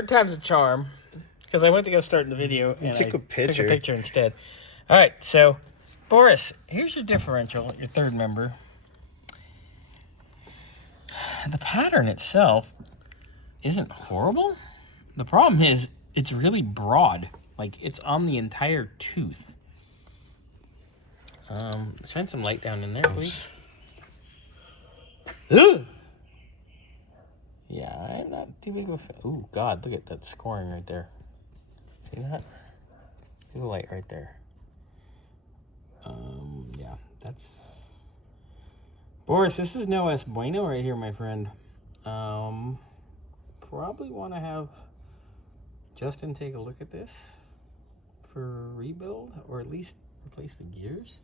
Third time's a charm, because I went to go start the video and took a picture. took a picture instead. All right, so Boris, here's your differential, your third member. The pattern itself isn't horrible. The problem is it's really broad. Like, it's on the entire tooth. Shine some light down in there, please. Ugh! Yeah, I'm not too big of a fan. Oh, God, look at that scoring right there. See that? See the light right there. Yeah, that's... Boris, this is no es bueno right here, my friend. Probably want to have Justin take a look at this for rebuild, or at least replace the gears.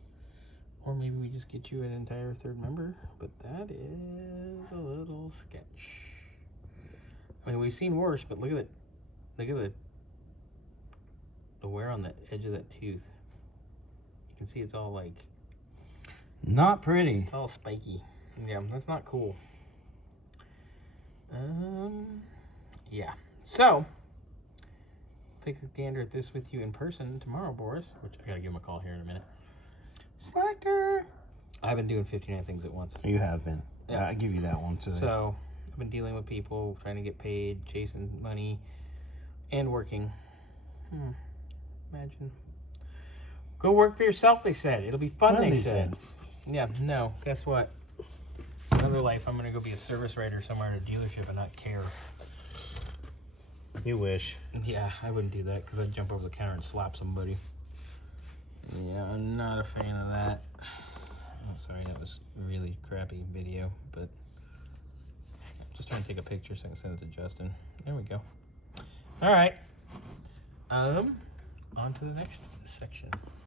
Or maybe we just get you an entire third member, but that is a little sketch. I mean, we've seen worse, but look at it. Look at the wear on the edge of that tooth. You can see it's all like... Not pretty. It's all spiky. Yeah, that's not cool. Yeah. So, take a gander at this with you in person tomorrow, Boris. Which I gotta give him a call here in a minute. Slacker. I've been doing 59 things at once. You have been. Yeah. I give you that one today. So, I've been dealing with people, trying to get paid, chasing money, and working. Imagine. Go work for yourself, they said. It'll be fun, they said. Yeah, no. Guess what? Another life, I'm going to go be a service writer somewhere at a dealership and not care. You wish. Yeah, I wouldn't do that because I'd jump over the counter and slap somebody. Yeah, I'm not a fan of that. Oh, sorry, that was a really crappy video, but I'm just trying to take a picture so I can send it to Justin. There we go. All right. On to the next section.